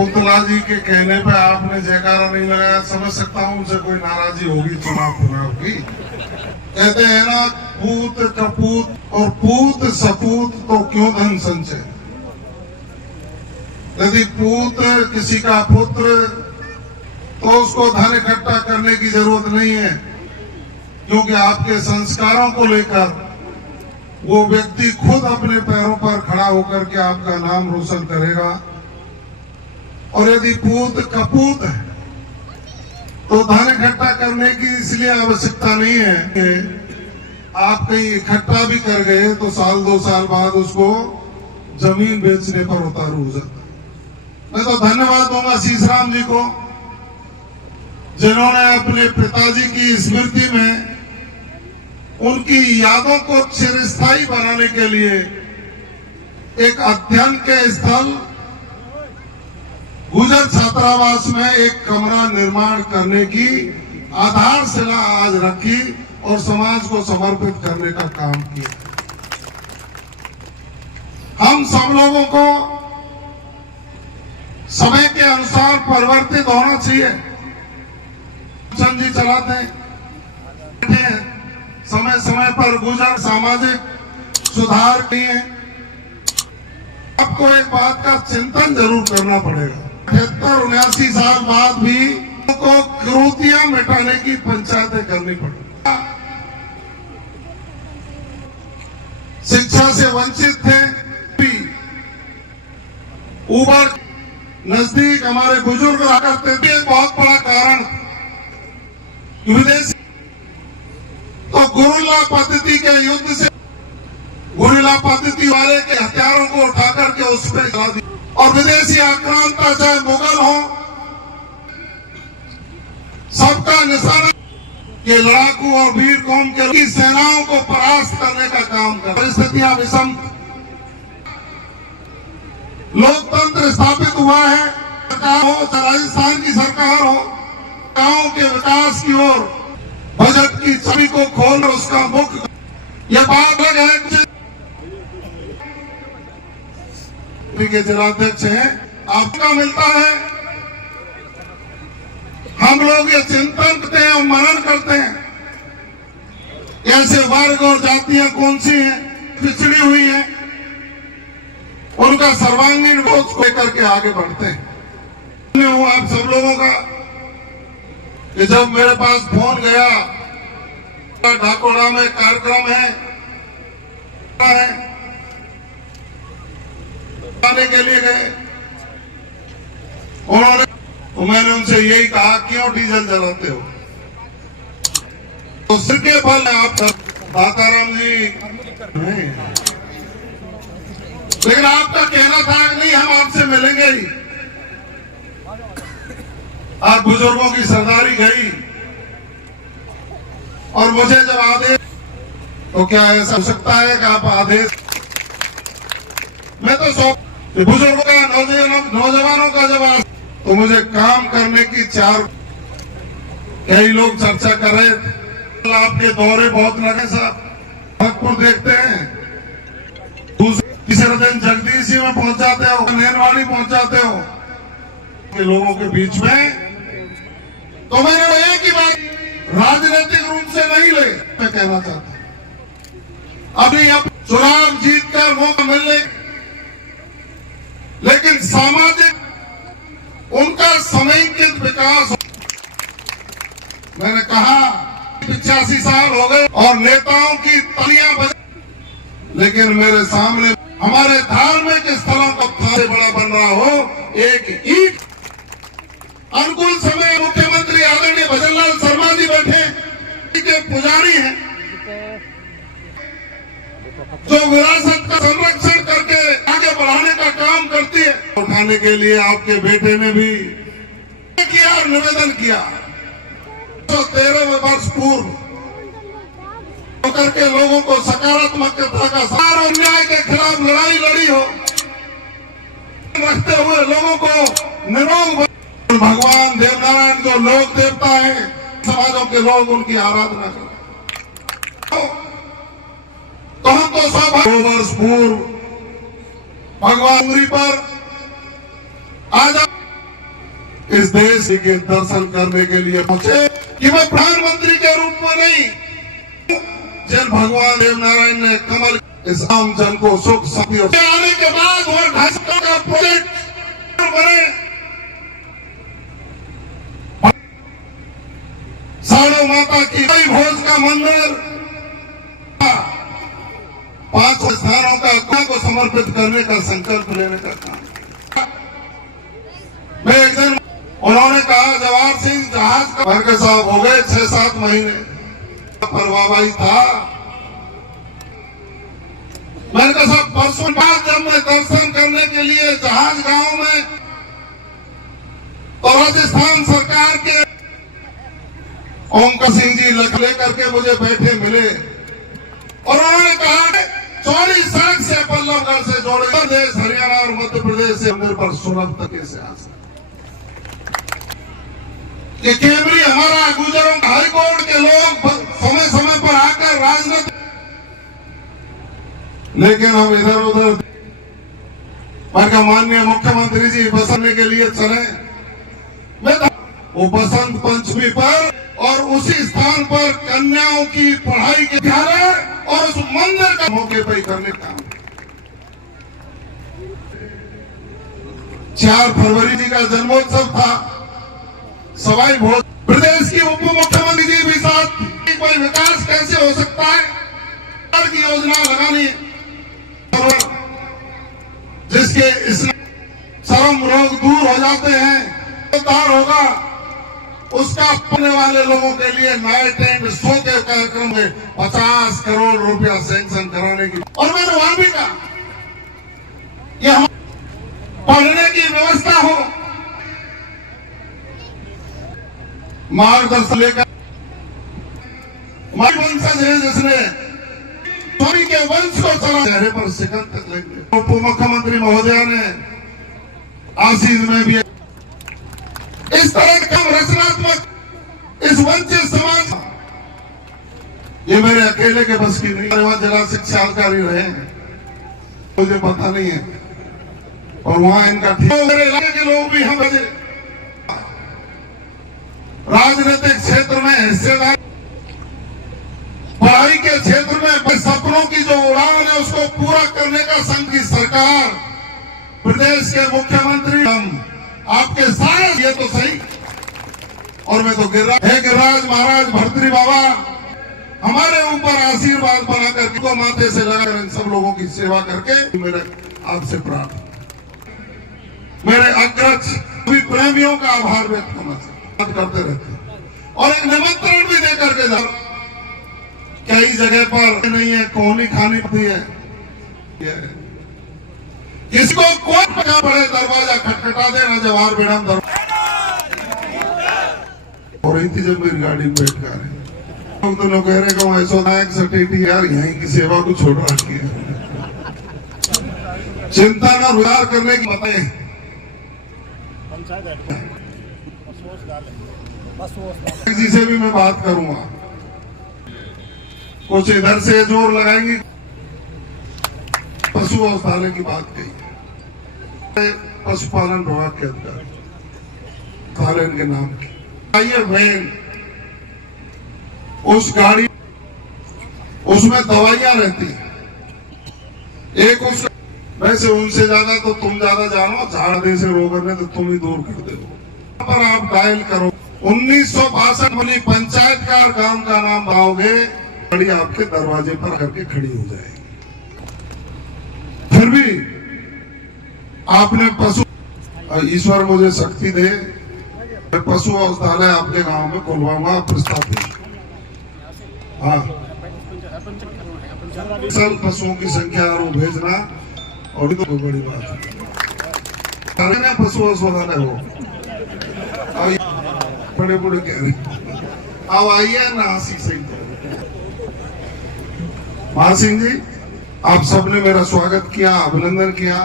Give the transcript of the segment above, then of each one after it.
शकुंतला जी के कहने पे आपने जयकारा नहीं लगाया, समझ सकता हूँ उनसे कोई नाराजगी होगी चुनाव की। कहते हैं ना, पूत कपूत और पूत सपूत तो क्यों धन संचय। यदि पूत किसी का पुत्र तो उसको धन इकट्ठा करने की जरूरत नहीं है, क्योंकि आपके संस्कारों को लेकर वो व्यक्ति खुद अपने पैरों पर खड़ा होकर के आपका नाम रोशन करेगा। और यदि पूत कपूत है तो धन इकट्ठा करने की इसलिए आवश्यकता नहीं है कि आप कहीं इकट्ठा भी कर गए तो साल 2 साल बाद उसको जमीन बेचने पर उतारू हो जाता है। मैं तो धन्यवाद दूंगा शीशराम जी को, जिन्होंने अपने पिताजी की स्मृति में उनकी यादों को चिरस्थायी बनाने के लिए एक अध्ययन के स्थल गुजर छात्रावास में एक कमरा निर्माण करने की आधारशिला आज रखी और समाज को समर्पित करने का काम किया। हम सब लोगों को समय के अनुसार परिवर्तित होना चाहिए। चंद जी चलाते हैं, समय समय पर गुजर सामाजिक सुधार किए। आपको एक बात का चिंतन जरूर करना पड़ेगा, 78-79 साल बाद भी को क्रूतियां मिटाने की पंचायतें करनी पड़ेगी। शिक्षा से वंचित थे, ऊबर नजदीक हमारे बुजुर्ग रहा करते थे। एक बहुत बड़ा कारण विदेशी तो गुरिल्ला पद्धति के युद्ध से गुरिल्ला पद्धति वाले के हथियारों को उठा करके उस पर चला दिया। और विदेशी आक्रांता चाहे मुगल हो, सबका निशाना ये लड़ाकू और वीर कौम के सेनाओं को परास्त करने का काम कर। परिस्थितियां विषम, लोकतंत्र स्थापित हुआ है। सरकार हो, राजस्थान की सरकार हो, गांव के विकास की ओर बजट की छवि को खोल उसका मुख्य यह बात अलग है के जिलाध्यक्ष हैं, आपका मिलता है। हम लोग ये चिंतन करते हैं और मनन करते हैं ऐसे वर्ग और जातियां कौन सी हैं, पिछड़ी हुई हैं, उनका सर्वांगीण विकास को लेकर के आगे बढ़ते हैं। आप सब लोगों का कि जब मेरे पास फोन गया ढाकोड़ा में कार्यक्रम है आने के लिए गए, उन्होंने तो मैंने उनसे यही कहा, क्यों डीजल जलाते हो। तो सिर के फल आप दाताराम जी नहीं, लेकिन आपका कहना था कि नहीं हम आपसे मिलेंगे ही। आज बुजुर्गों की सरदारी गई और मुझे जब आदेश, तो क्या ऐसा हो सकता है कि आप आदेश, मैं तो बुजुर्गों का नौजवानों का जवाब, तो मुझे काम करने की कई लोग चर्चा कर रहे थे। आपके दौरे बहुत लगे साहब, भरतपुर देखते हैं, तीसरे दिन जगदीशी में पहुंच जाते हो, नैनवाड़ी पहुंच जाते हो के लोगों के बीच में। तो मैंने एक ही बात राजनीतिक रूप से नहीं ले मैं कहना चाहता, अभी अब चुनाव जीतकर मौका मिलने, लेकिन सामाजिक उनका समेकित विकास। मैंने कहा 85 साल हो गए और नेताओं की तलियां बज, लेकिन मेरे सामने हमारे धार्मिक स्थलों का सबसे बड़ा बन रहा हो एक ईंट। अनुकूल समय मुख्यमंत्री आदरणीय भजनलाल शर्मा जी बैठे के पुजारी हैं, जो विरासत का संरक्षण करके आगे बढ़ाने का काम करती है। उठाने के लिए आपके बेटे ने भी किया और निवेदन किया। 13 वर्ष पूर्व होकर के लोगों को सकारात्मकता का सारा अन्याय के खिलाफ लड़ाई लड़ी हो, रखते हुए लोगों को निरोग भगवान देवनारायण जो लोक देवता है, समाजों के लोग उनकी आराधना करते। तो हम तो सब 2 वर्ष पूर्व भगवान पर आज इस देश के दर्शन करने के लिए पहुंचे कि मैं प्रधानमंत्री के रूप में नहीं, जिन भगवान देव नारायण ने कमल इस आम जन को सुख शांति आने के बाद वो 250 का प्रोजेक्ट बने, साड़ो माता की भोज का मंदिर 5 स्थानों का को समर्पित करने का संकल्प लेने का काम। मैं एक दिन उन्होंने कहा जवाहर सिंह जहाज का भरके साहब हो गए 6-7 महीने परवाही था। मैंने कहा साहब परसों बाद जब मैं दर्शन करने के लिए जहाज गांव में तो राजस्थान सरकार के ओमकार सिंह जी लेकर के मुझे बैठे मिले और उन्होंने कहा चौड़ी सड़क से पल्लवगढ़ से जोड़े प्रदेश हरियाणा और मध्य प्रदेश से मंदिर पर सुलभ तक से आ सकते कि केंद्रीय हमारा गुजरों हाईकोर्ट के लोग समय समय पर आकर राजनीति, लेकिन हम इधर उधर का माननीय मुख्यमंत्री जी बसने के लिए चले। वो बसंत पंचमी पर और उसी स्थान पर कन्याओं की पढ़ाई के कारण और उस मंदिर का मौके पर करने का 4 फरवरी जी का जन्मोत्सव था। सवाई भोज प्रदेश की उप मुख्यमंत्री जी भी साथ, कोई विकास कैसे हो सकता है की योजना लगानी जिसके इस श्रम रोग दूर हो जाते हैं होगा, उसका पढ़ने वाले लोगों के लिए नाइट एंड शो के कार्यक्रम में 50 करोड़ रुपया सैंक्शन कराने की। और मैंने वहां भी कहा यह पढ़ने की व्यवस्था हो, मार्गदर्शन लेकर हमारी वंशज है जिसने स्वामी के वंश को चला चेहरे पर शिकन तक लेंगे। उप मुख्यमंत्री महोदया ने आशीष में भी इस तरह का रचनात्मक इस वंचित समाज, ये मेरे अकेले के बस की नहीं, वहां जिला शिक्षा अधिकारी रहे हैं मुझे पता नहीं है और वहां इनका मेरे इलाके के लोग भी हम राजनीतिक क्षेत्र में हिस्सेदार, पढ़ाई के क्षेत्र में सपनों की जो उड़ान है उसको पूरा करने का संघ की सरकार, प्रदेश के मुख्यमंत्री हम आपके साथ, ये तो सही। और मैं तो गिरिराज महाराज भर्तृहरि बाबा हमारे ऊपर आशीर्वाद बनाकर को माथे से लगाकर इन सब लोगों की सेवा करके मेरे आपसे प्रार्थना, मेरे अग्रज सभी प्रेमियों का आभार व्यक्त करना करते रहते और एक निमंत्रण भी देकर के जाओ। कई जगह पर नहीं है, कोहनी खानी पड़ती है, किसको कोई पका पड़े दरवाजा खटखटा देना जवाहर बेगम हो रही थी जब मेरी गाड़ी में बैठ कर लोग तो लोग कह रहे कि ऐसा नायक सटेटी यार यहीं की सेवा को छोड़ रखी है, चिंता का रुझार करने की बताए जी से भी मैं बात करूंगा, कुछ इधर से जोर लगाएंगे। पशु औषधालय की बात कही, पशुपालन विभाग के अंदर के नाम की आइए वैन, उस गाड़ी उसमें दवाइयां रहती हैं, एक उस वैसे उनसे ज्यादा तो तुम ज्यादा जानो, झाड़े से रोग करने तो तुम ही दूर कर दो। पर आप डायल करो 1962 में पंचायत का गांव का नाम बताओगे, गाड़ी आपके दरवाजे पर करके खड़ी हो जाएगी। फिर भी आपने पशु, ईश्वर मुझे शक्ति दे, मैं पशु औषधालय आपके गांव में खुलवाऊंगा, प्रस्ताव दे। हाँ, सब पशुओं की संख्या और भेजना और तो बड़ी बात है। पशु औषधालय हो बड़े बड़े कह रहे, अब आइए ना आशी सिंह महासिंह जी, आप सबने मेरा स्वागत किया, अभिनंदन किया।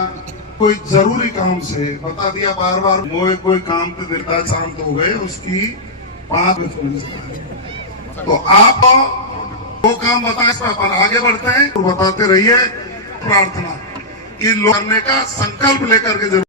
कोई जरूरी काम से बता दिया, बार बार मोए कोई काम तो देता, शांत हो गए, उसकी 5 मिनट। तो आप वो काम बताए, अपन आगे बढ़ते हैं तो बताते रहिए। प्रार्थना कि करने का संकल्प लेकर के जरूर